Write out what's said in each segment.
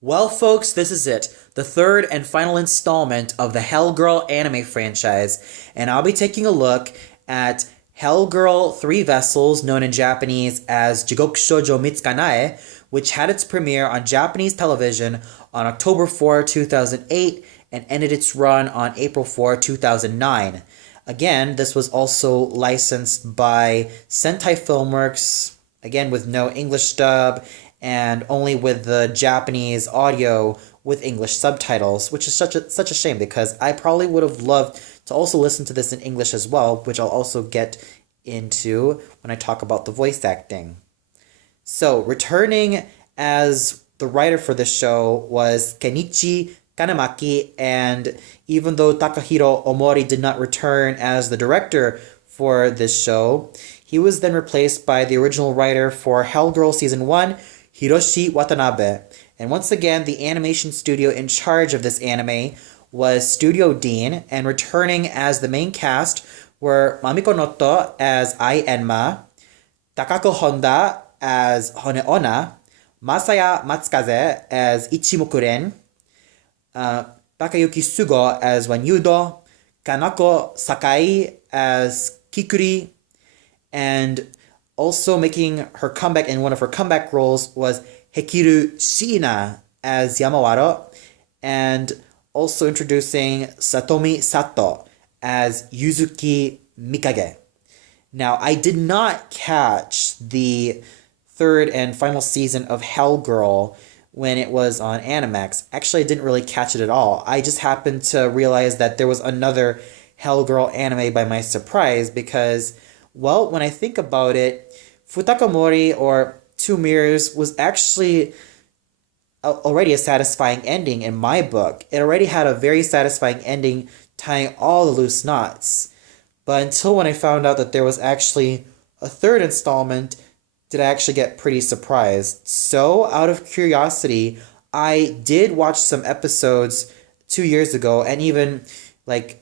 Well, folks, this is it. The third and final installment of the Hellgirl anime franchise, and I'll be taking a look at Hellgirl Three Vessels, known in Japanese as Jigoku Shoujo Mitsukanae, which had its premiere on Japanese television on October 4, 2008, and ended its run on April 4, 2009. Again, this was also licensed by Sentai Filmworks, again with no English dub, and only with the Japanese audio with English subtitles, which is such a shame because I probably would have loved to also listen to this in English as well, which I'll also get into when I talk about the voice acting. So, returning as the writer for this show was Kenichi Kanamaki, and even though Takahiro Omori did not return as the director for this show, he was then replaced by the original writer for Hellgirl Season 1, Hiroshi Watanabe. And once again, the animation studio in charge of this anime was Studio Dean, and returning as the main cast were Mamiko Noto as Ai Enma, Takako Honda as Honeona, Masaya Matsukaze as Ichimoku-ren, Takayuki Sugo as Wanyudo, Kanako Sakai as Kikuri, and also making her comeback in one of her comeback roles was Hekiru Shiina as Yamawaro, and also introducing Satomi Sato as Yuzuki Mikage. Now, I did not catch the third and final season of Hellgirl when it was on Animax. Actually, I didn't really catch it at all. I just happened to realize that there was another Hellgirl anime by my surprise because, well, when I think about it, Futakamori or Two Mirrors was actually already a satisfying ending in my book. It already had a very satisfying ending tying all the loose knots. But until when I found out that there was actually a third installment, did I actually get pretty surprised. So, out of curiosity, I did watch some episodes 2 years ago and even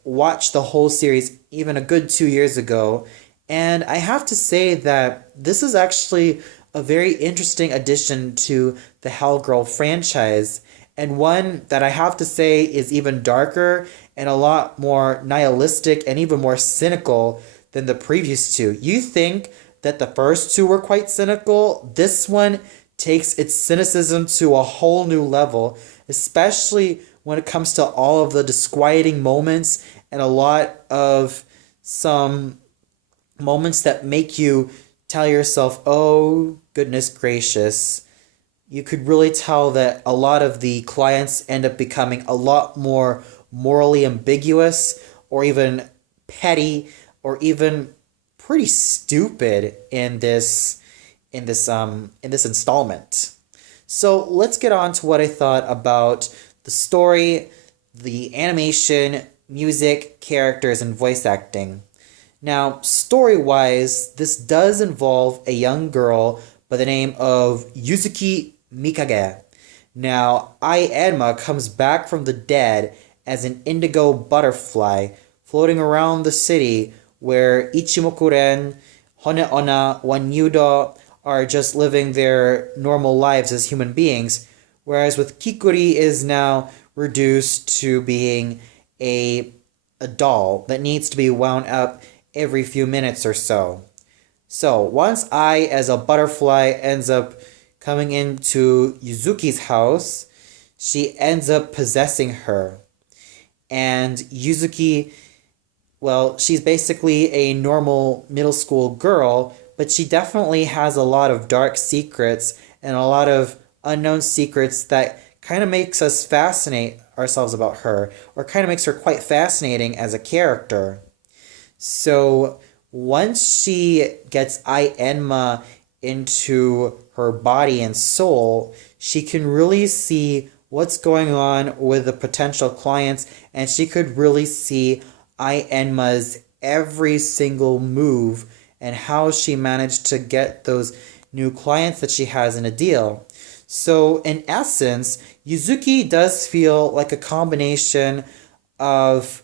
watched the whole series even a good 2 years ago. And I have to say that this is actually a very interesting addition to the Hellgirl franchise, and one that I have to say is even darker and a lot more nihilistic and even more cynical than the previous two. You think that the first two were quite cynical? This one takes its cynicism to a whole new level, especially when it comes to all of the disquieting moments and a lot of some moments that make you tell yourself, oh, goodness gracious. You could really tell that a lot of the clients end up becoming a lot more morally ambiguous or even petty or even pretty stupid in this installment. So let's get on to what I thought about the story, the animation, music, characters, and voice acting. Now, story-wise, this does involve a young girl by the name of Yuzuki Mikage. Now, Ai Enma comes back from the dead as an indigo butterfly floating around the city where Ichimoku-ren, Honeona, Wanyudo are just living their normal lives as human beings, whereas with Kikuri is now reduced to being a doll that needs to be wound up every few minutes or so. So, once Ai, as a butterfly, ends up coming into Yuzuki's house, she ends up possessing her. And Yuzuki, well, she's basically a normal middle school girl, but she definitely has a lot of dark secrets and a lot of unknown secrets that kind of makes us fascinate ourselves about her, or kind of makes her quite fascinating as a character. So once she gets Ai Enma into her body and soul, she can really see what's going on with the potential clients, and she could really see Ai Enma's every single move and how she managed to get those new clients that she has in a deal. So in essence, Yuzuki does feel like a combination of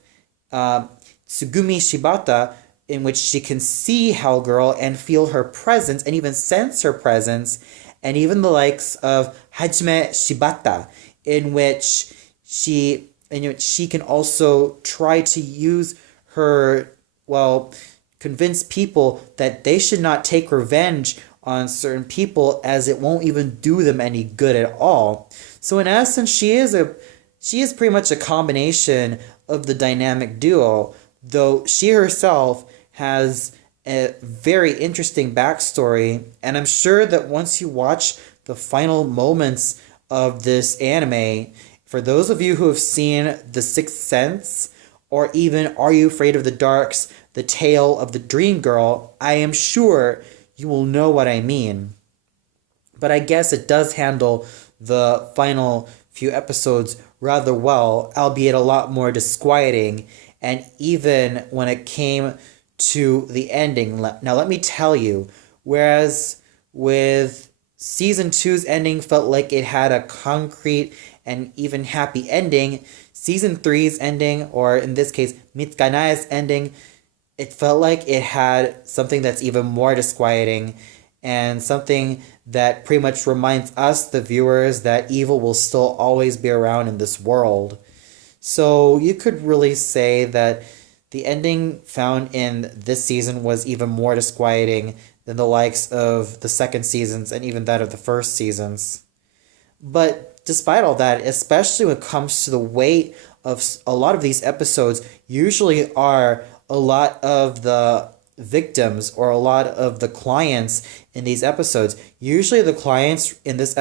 Tsugumi Shibata, in which she can see Hellgirl and feel her presence and even sense her presence, and even the likes of Hajime Shibata, in which she can also try to use her, well, convince people that they should not take revenge on certain people, as it won't even do them any good at all. So in essence, she is pretty much a combination of the dynamic duo, though she herself has a very interesting backstory, and I'm sure that once you watch the final moments of this anime, for those of you who have seen The Sixth Sense, or even Are You Afraid of the Dark's The Tale of the Dream Girl, I am sure you will know what I mean. But I guess it does handle the final few episodes rather well, albeit a lot more disquieting, and even when it came to the ending. Now let me tell you, whereas with Season 2's ending felt like it had a concrete and even happy ending, Season 3's ending, or in this case, Mitsukanae's ending, it felt like it had something that's even more disquieting, and something that pretty much reminds us, the viewers, that evil will still always be around in this world. So you could really say that the ending found in this season was even more disquieting than the likes of the second seasons and even that of the first seasons. But despite all that, especially when it comes to the weight of a lot of these episodes, usually are a lot of the victims or a lot of the clients in these episodes. Usually the clients in these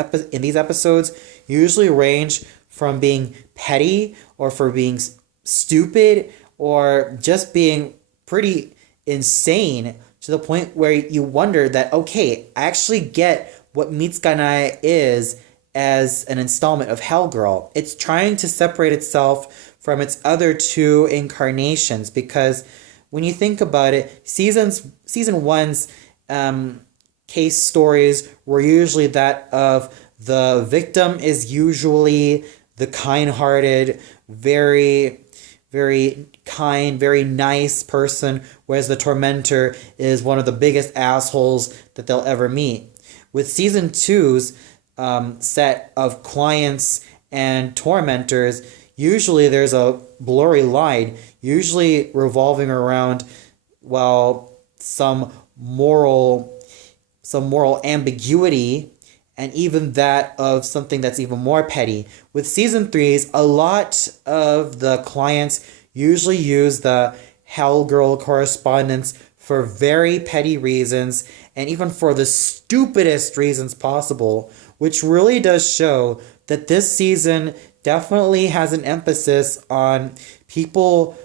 episodes usually range from being petty or for being stupid or just being pretty insane to the point where you wonder that, okay, I actually get what Mitsukanae is as an installment of Hellgirl. It's trying to separate itself from its other two incarnations, because when you think about it, season one's case stories were usually that of the victim is usually the kind-hearted, very, very kind, very nice person, whereas the tormentor is one of the biggest assholes that they'll ever meet. With season two's set of clients and tormentors, usually there's a blurry line, usually revolving around, well, some moral ambiguity, and even that of something that's even more petty. With season three's, a lot of the clients usually use the Hellgirl correspondence for very petty reasons, and even for the stupidest reasons possible, which really does show that this season definitely has an emphasis on people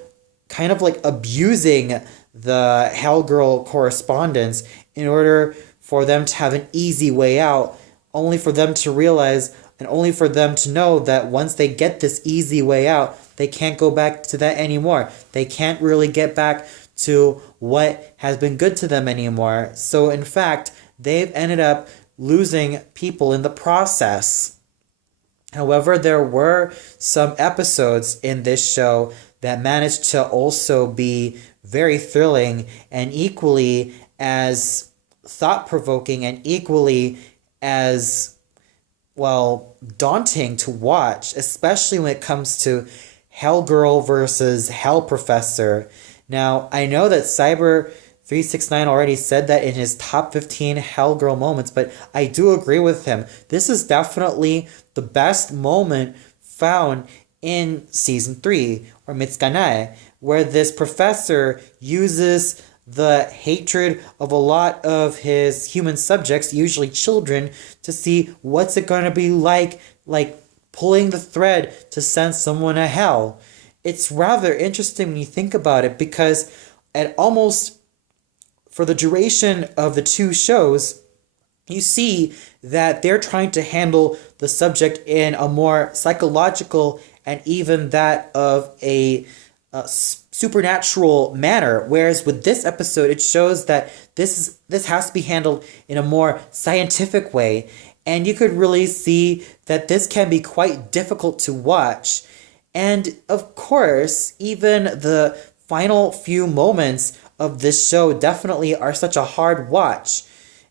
kind of like abusing the Hellgirl correspondence in order for them to have an easy way out, only for them to realize and only for them to know that once they get this easy way out, they can't go back to that anymore. They can't really get back to what has been good to them anymore. So in fact, they've ended up losing people in the process. However, there were some episodes in this show that managed to also be very thrilling and equally as thought-provoking and equally as, well, daunting to watch, especially when it comes to Hellgirl versus Hell Professor. Now, I know that Cyber369 already said that in his top 15 Hellgirl moments, but I do agree with him. This is definitely the best moment found in Season 3, or Mitsukanae, where this professor uses the hatred of a lot of his human subjects, usually children, to see what's it going to be like pulling the thread to send someone to hell. It's rather interesting when you think about it, because at almost, for the duration of the two shows, you see that they're trying to handle the subject in a more psychological and even that of a supernatural manner, whereas with this episode it shows that this has to be handled in a more scientific way, and you could really see that this can be quite difficult to watch. And of course, even the final few moments of this show definitely are such a hard watch,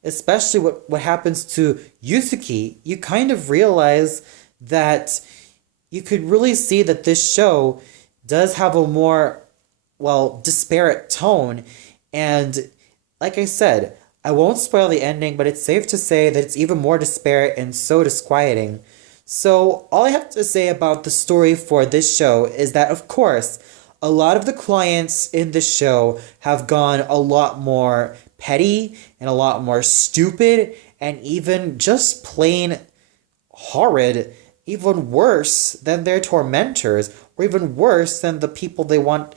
especially what happens to Yusuke, you kind of realize that you could really see that this show does have a more, well, disparate tone. And like I said, I won't spoil the ending, but it's safe to say that it's even more disparate and so disquieting. So, all I have to say about the story for this show is that, of course, a lot of the clients in the show have gone a lot more petty and a lot more stupid and even just plain horrid, even worse than their tormentors, or even worse than the people they want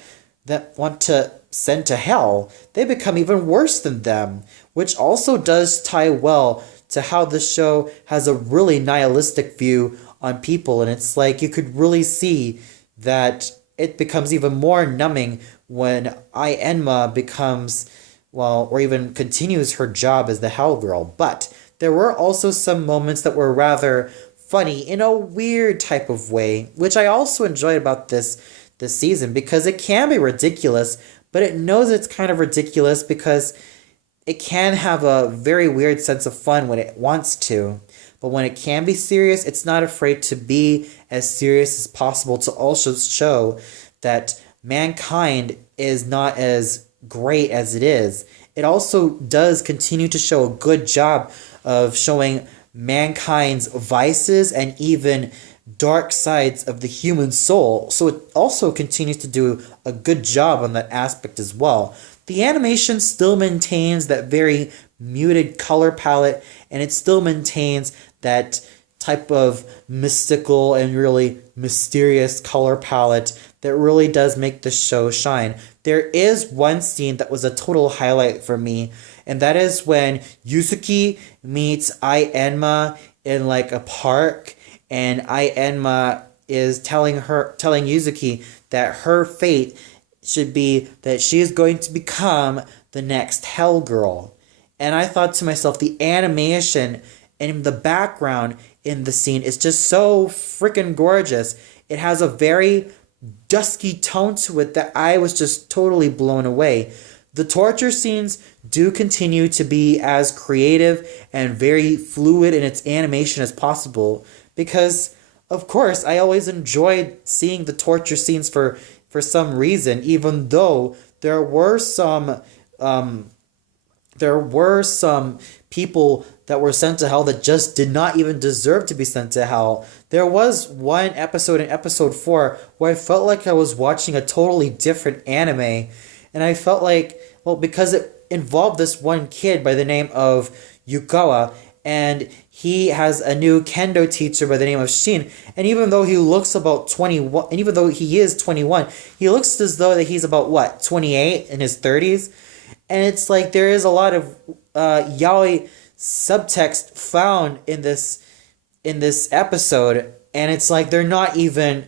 to send to hell. They become even worse than them, which also does tie well to how the show has a really nihilistic view on people. And it's like you could really see that it becomes even more numbing when Enma becomes, well, or even continues her job as the Hell Girl. But there were also some moments that were rather funny in a weird type of way, which I also enjoyed about this season, because it can be ridiculous, but it knows it's kind of ridiculous because it can have a very weird sense of fun when it wants to. But when it can be serious, it's not afraid to be as serious as possible to also show that mankind is not as great as it is. It also does continue to show a good job of showing mankind's vices and even dark sides of the human soul. So it also continues to do a good job on that aspect as well. The animation still maintains that very muted color palette, and it still maintains that type of mystical and really mysterious color palette that really does make the show shine. There is one scene that was a total highlight for me, and that is when Yusuke meets Enma in like a park, and Enma is telling Yusuke that her fate should be that she is going to become the next Hell Girl. And I thought to myself, the animation and the background in the scene is just so freaking gorgeous. It has a very dusky tone to it that I was just totally blown away. The torture scenes do continue to be as creative and very fluid in its animation as possible, because of course I always enjoyed seeing the torture scenes for some reason, even though there were some people that were sent to hell that just did not even deserve to be sent to hell. There was one episode in episode 4 where I felt like I was watching a totally different anime, and I felt like, well, because it involved this one kid by the name of Yukawa, and he has a new kendo teacher by the name of Shin, and even though he looks about 21, and even though he is 21, he looks as though that he's about, 28 in his 30s, and it's like there is a lot of yaoi subtext found in this episode, and it's like they're not even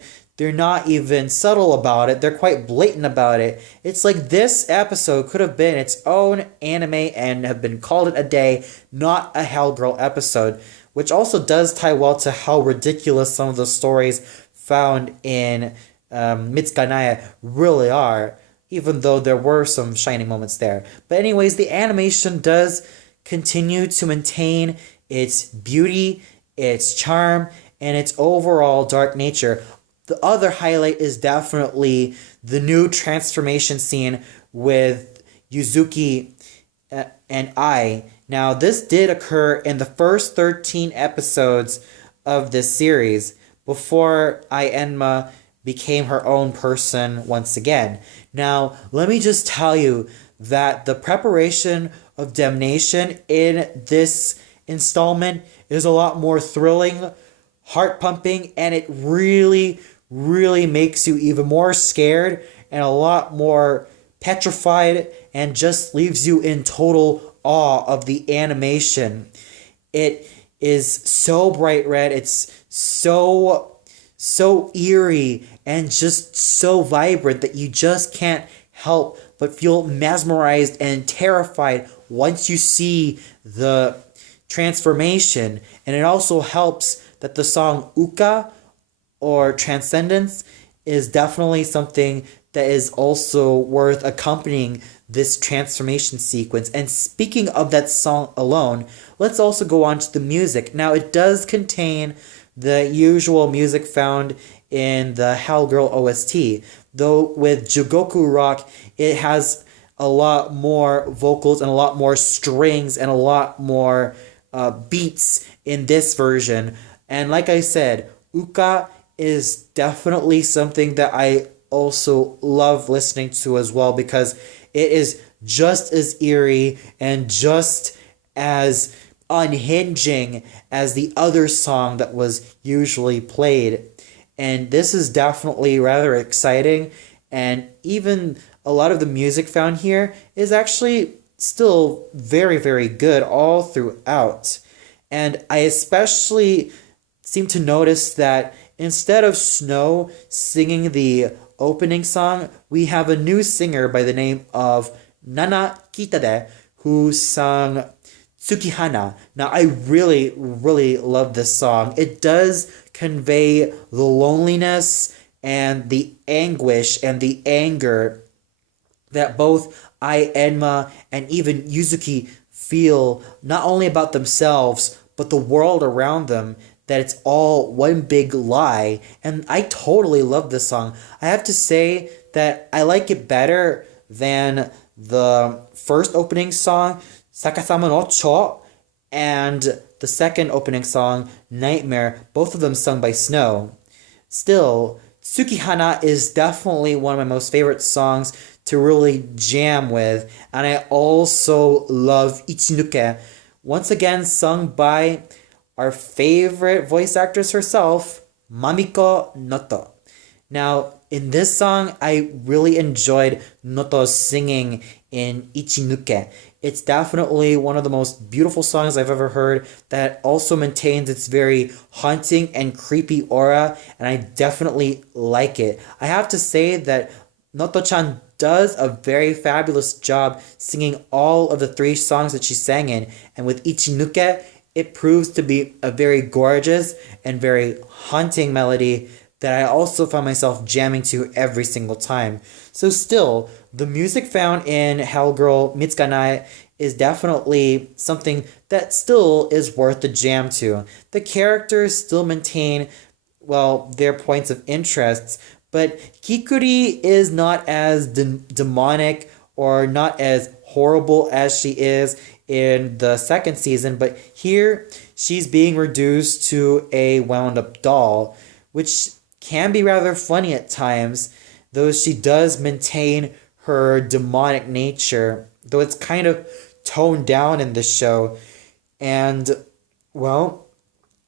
subtle about it. They're quite blatant about it. It's like this episode could have been its own anime and have been called it a day, not a Hellgirl episode, which also does tie well to how ridiculous some of the stories found in Mitsuganaya really are, even though there were some shining moments there. But anyways, the animation does continue to maintain its beauty, its charm, and its overall dark nature. The other highlight is definitely the new transformation scene with Yuzuki and Ai. Now, this did occur in the first 13 episodes of this series before Enma became her own person once again. Now, let me just tell you that the preparation of Damnation in this installment is a lot more thrilling, heart-pumping, and it really makes you even more scared and a lot more petrified and just leaves you in total awe of the animation. It is so bright red, it's so eerie and just so vibrant that you just can't help but feel mesmerized and terrified once you see the transformation. And it also helps that the song Uka, or Transcendence, is definitely something that is also worth accompanying this transformation sequence. And speaking of that song alone, let's also go on to the music. Now, it does contain the usual music found in the Hellgirl OST, though with Jugoku Rock, it has a lot more vocals and a lot more strings and a lot more beats in this version. And like I said, Uka is definitely something that I also love listening to as well, because it is just as eerie and just as unhinging as the other song that was usually played. And this is definitely rather exciting, and even a lot of the music found here is actually still very, very good all throughout. And I especially seem to notice that instead of Snow singing the opening song, we have a new singer by the name of Nana Kitade, who sung Tsukihana. Now, I really, really love this song. It does convey the loneliness and the anguish and the anger that both Ai Enma and even Yuzuki feel, not only about themselves, but the world around them, that it's all one big lie. And I totally love this song. I have to say that I like it better than the first opening song, Sakasama no Cho, and the second opening song, Nightmare, both of them sung by Snow. Still, Tsukihana is definitely one of my most favorite songs to really jam with, and I also love Ichinuke, once again sung by our favorite voice actress herself, Mamiko Noto. Now, in this song, I really enjoyed Noto's singing in Ichinuke. It's definitely one of the most beautiful songs I've ever heard that also maintains its very haunting and creepy aura, and I definitely like it. I have to say that Noto-chan does a very fabulous job singing all of the three songs that she sang in, and with Ichinuke, it proves to be a very gorgeous and very haunting melody that I also found myself jamming to every single time. So still, the music found in Hellgirl Mitsukanai is definitely something that still is worth the jam to. The characters still maintain, well, their points of interest, but Kikuri is not as demonic or not as horrible as she is in the second season, but here she's being reduced to a wound-up doll, which can be rather funny at times, though she does maintain her demonic nature, though it's kind of toned down in the show. And, well,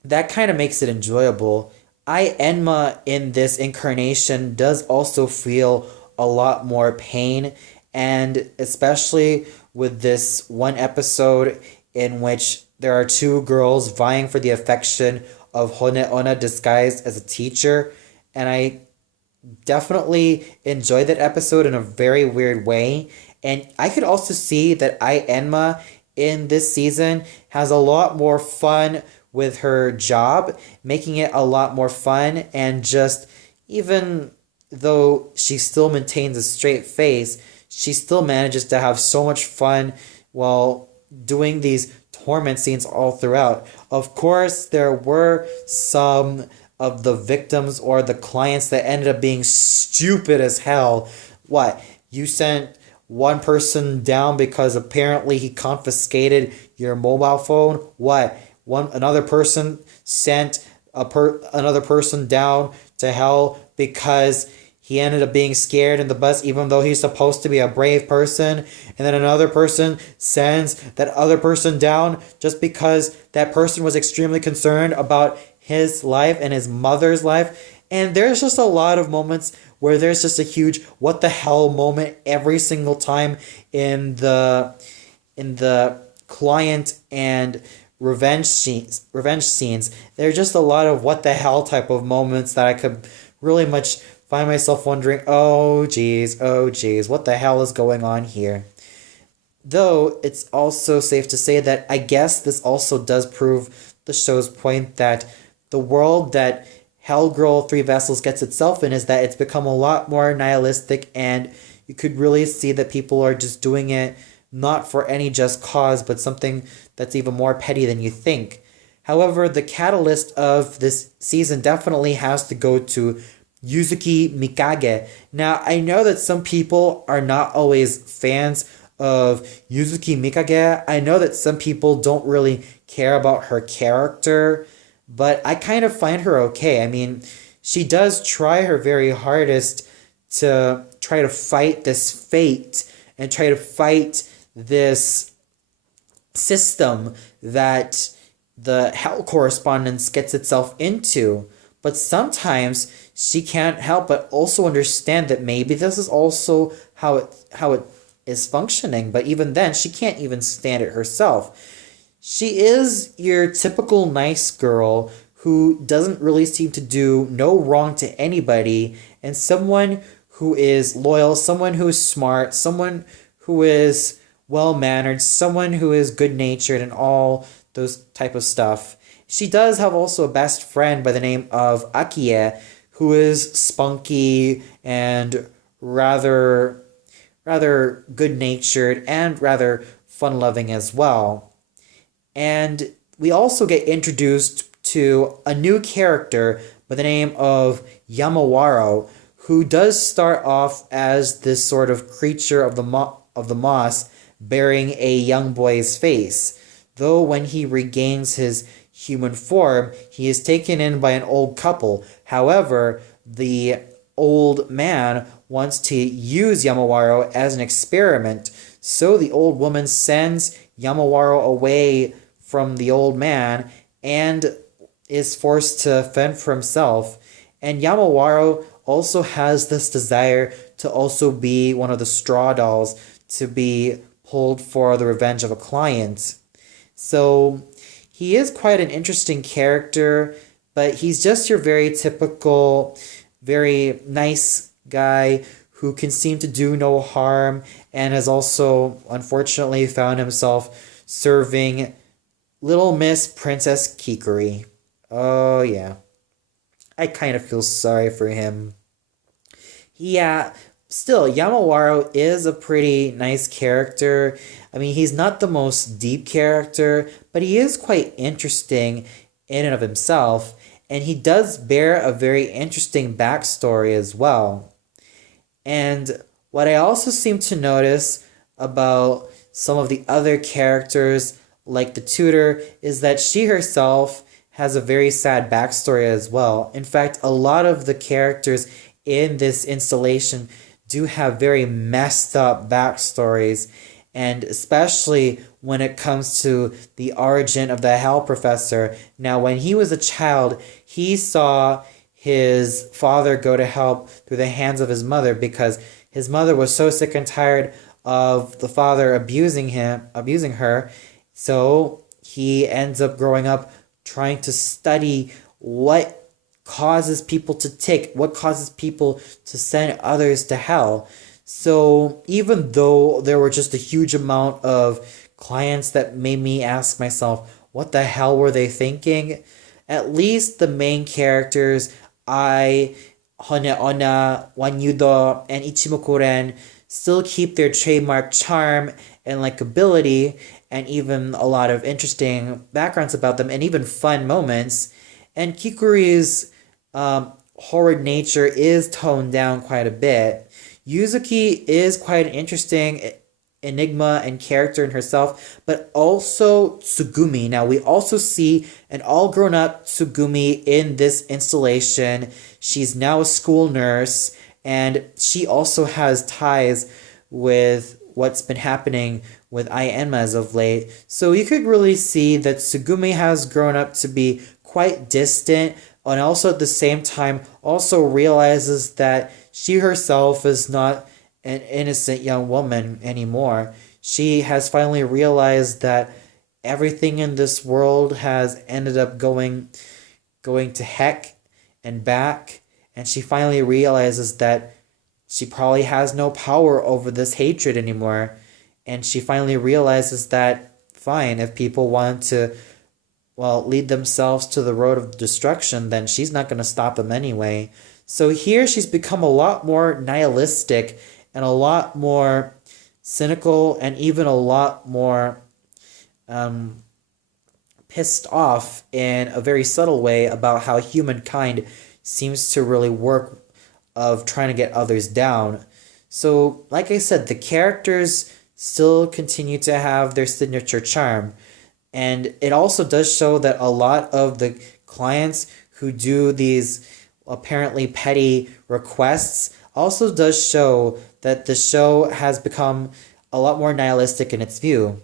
that kind of makes it enjoyable. Ai Enma in this incarnation does also feel a lot more pain, and especially with this one episode in which there are two girls vying for the affection of Honeona disguised as a teacher, and I definitely enjoyed that episode in a very weird way. And I could also see that Ai Enma in this season has a lot more fun with her job, making it a lot more fun, and just, even though she still maintains a straight face, she still manages to have so much fun while doing these torment scenes all throughout. Of course, there were some of the victims or the clients that ended up being stupid as hell. What? You sent one person down because apparently he confiscated your mobile phone? What? Another person sent another person down to hell because he ended up being scared in the bus even though he's supposed to be a brave person, and then another person sends that other person down just because that person was extremely concerned about his life and his mother's life. And there's just a lot of moments where there's just a huge what the hell moment every single time in the client and revenge scenes. There's just a lot of what the hell type of moments that I could really much find myself wondering, oh geez, what the hell is going on here? Though it's also safe to say that I guess this also does prove the show's point that the world that Hellgirl Three Vessels gets itself in is that it's become a lot more nihilistic and you could really see that people are just doing it not for any just cause, but something that's even more petty than you think. However, the catalyst of this season definitely has to go to Yuzuki Mikage. Now, I know that some people are not always fans of Yuzuki Mikage. I know that some people don't really care about her character, but I kind of find her okay. I mean, she does try her very hardest to try to fight this fate and try to fight this system that the Hell Correspondence gets itself into. But sometimes she can't help but also understand that maybe this is also how it is functioning. But even then, she can't even stand it herself. She is your typical nice girl who doesn't really seem to do no wrong to anybody, and someone who is loyal, someone who is smart, someone who is well-mannered, someone who is good-natured, and all those type of stuff. She does have also a best friend by the name of Akie, who is spunky and rather good-natured and rather fun-loving as well. And we also get introduced to a new character by the name of Yamawaro, who does start off as this sort of creature of the moss bearing a young boy's face. Though when he regains his human form, he is taken in by an old couple. However, the old man wants to use Yamawaro as an experiment, so the old woman sends Yamawaro away from the old man and is forced to fend for himself. And Yamawaro also has this desire to also be one of the straw dolls, to be pulled for the revenge of a client. So he is quite an interesting character, but he's just your very typical, very nice guy who can seem to do no harm and has also unfortunately found himself serving Little Miss Princess Kikuri. Oh yeah. I kind of feel sorry for him. Yeah, still, Yamawaro is a pretty nice character. I mean, he's not the most deep character, but he is quite interesting in and of himself, and he does bear a very interesting backstory as well. And what I also seem to notice about some of the other characters, like the tutor, is that she herself has a very sad backstory as well. In fact, a lot of the characters in this installation do have very messed up backstories, and especially when it comes to the origin of the Hell Professor. Now, when he was a child, he saw his father go to hell through the hands of his mother because his mother was so sick and tired of the father abusing her. So he ends up growing up trying to study what causes people to tick, what causes people to send others to hell. So even though there were just a huge amount of clients that made me ask myself, what the hell were they thinking? At least the main characters, Ai, Honeona, Wanyudo, and Ichimoku-ren, still keep their trademark charm and likability, and even a lot of interesting backgrounds about them, and even fun moments. And Kikuri's horrid nature is toned down quite a bit. Yuzuki is quite an interesting enigma and character in herself, but also Tsugumi. Now, we also see an all-grown-up Tsugumi in this installation. She's now a school nurse, and she also has ties with what's been happening with Aenma as of late. So you could really see that Tsugumi has grown up to be quite distant, and also at the same time also realizes that she herself is not an innocent young woman anymore. She has finally realized that everything in this world has ended up going to heck and back, and she finally realizes that she probably has no power over this hatred anymore. And she finally realizes that, fine, if people want to, well, lead themselves to the road of destruction, then she's not going to stop them anyway. So here she's become a lot more nihilistic and a lot more cynical and even a lot more pissed off in a very subtle way about how humankind seems to really work of trying to get others down. So, like I said, the characters still continue to have their signature charm. And it also does show that a lot of the clients who do these apparently petty requests also does show that the show has become a lot more nihilistic in its view.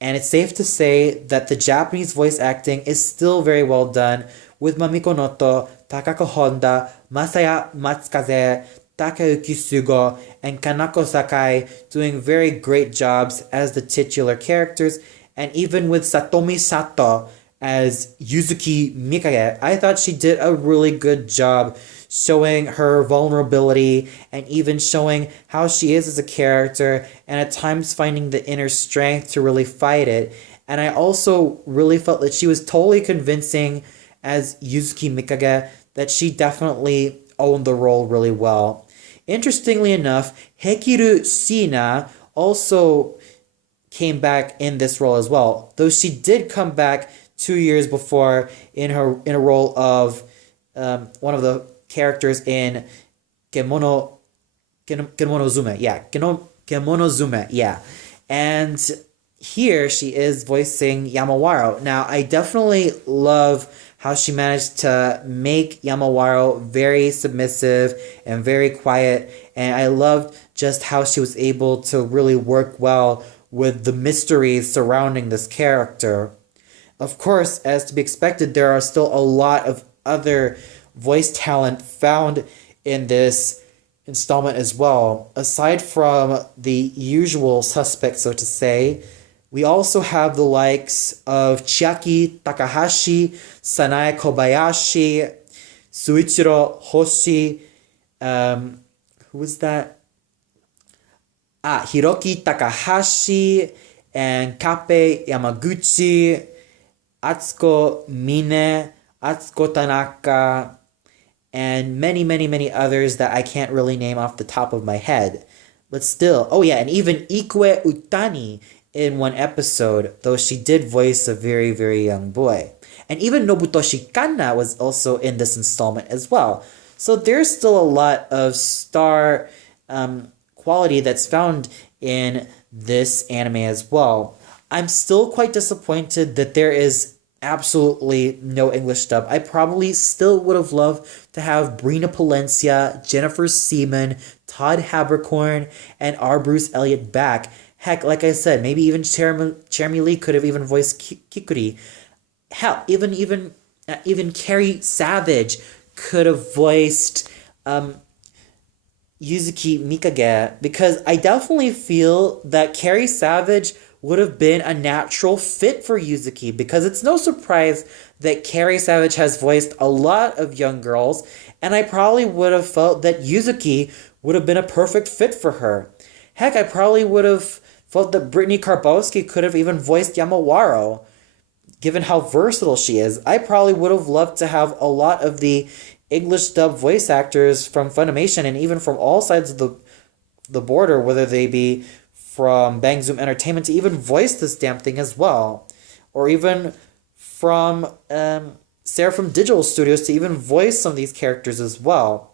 And it's safe to say that the Japanese voice acting is still very well done, with Mamiko Noto, Takako Honda, Masaya Matsukaze, Takayuki Sugo, and Kanako Sakai doing very great jobs as the titular characters, and even with Satomi Sato as Yuzuki Mikage, I thought she did a really good job showing her vulnerability and even showing how she is as a character, and at times finding the inner strength to really fight it. And I also really felt that she was totally convincing as Yuzuki Mikage, that she definitely owned the role really well. Interestingly enough, Hekiru Shina also came back in this role as well, though she did come back 2 years before in a role of one of the characters in Kemono Zume, Kemono Zume, yeah. And here she is voicing Yamawaro. Now, I definitely love how she managed to make Yamawaro very submissive and very quiet, and I loved just how she was able to really work well with the mysteries surrounding this character. Of course, as to be expected, there are still a lot of other voice talent found in this installment as well. Aside from the usual suspects, so to say, we also have the likes of Chiaki Takahashi, Sanae Kobayashi, Suichiro Hoshi, who was that? Hiroki Takahashi, and Kape Yamaguchi, Atsuko Mine, Atsuko Tanaka, and many, many, many others that I can't really name off the top of my head. But still, oh yeah, and even Ikue Utani in one episode, though she did voice a very, very young boy. And even Nobutoshi Kanna was also in this installment as well. So there's still a lot of star quality that's found in this anime as well. I'm still quite disappointed that there is absolutely no English dub. I probably still would have loved to have Brina Palencia, Jennifer Seaman, Todd Habercorn, and R. Bruce Elliott back. Heck, like I said, maybe even Jeremy Lee could have even voiced Kikuri. Hell, even Carrie Savage could have voiced Yuzuki Mikage, because I definitely feel that Carrie Savage would have been a natural fit for Yuzuki, because it's no surprise that Carrie Savage has voiced a lot of young girls, and I probably would have felt that Yuzuki would have been a perfect fit for her. Heck, I probably would have felt that Brittany Karbowski could have even voiced Yamawaro, given how versatile she is. I probably would have loved to have a lot of the English dub voice actors from Funimation and even from all sides of the border, whether they be from Bang Zoom Entertainment, to even voice this damn thing as well. Or even from Seraphim Digital Studios to even voice some of these characters as well.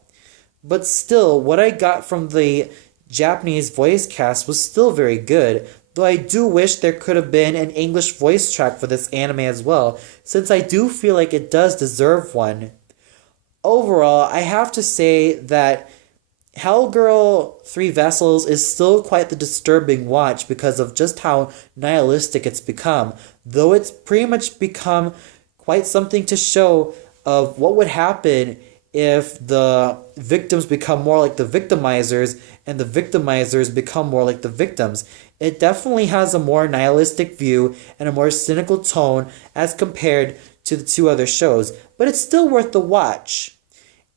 But still, what I got from the Japanese voice cast was still very good, though I do wish there could have been an English voice track for this anime as well, since I do feel like it does deserve one. Overall, I have to say that Hellgirl 3 Vessels is still quite the disturbing watch because of just how nihilistic it's become, though it's pretty much become quite something to show of what would happen if the victims become more like the victimizers and the victimizers become more like the victims. It definitely has a more nihilistic view and a more cynical tone as compared to the two other shows, but it's still worth the watch.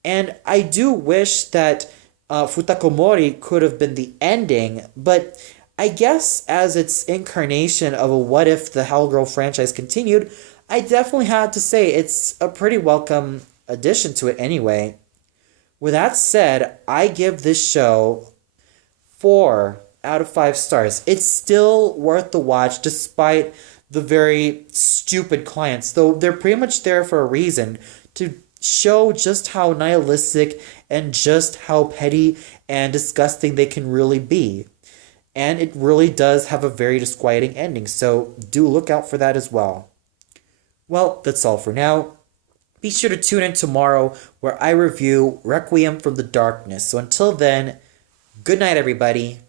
And I do wish that Futakomori could have been the ending, but I guess as its incarnation of a what if the Hellgirl franchise continued, I definitely had to say it's a pretty welcome addition to it anyway. With that said, I give this show 4 out of 5 stars. It's still worth the watch despite the very stupid clients, though they're pretty much there for a reason to show just how nihilistic and just how petty and disgusting they can really be. And it really does have a very disquieting ending, so do look out for that as well. Well, that's all for now. Be sure to tune in tomorrow where I review Requiem from the Darkness. So until then, good night, everybody.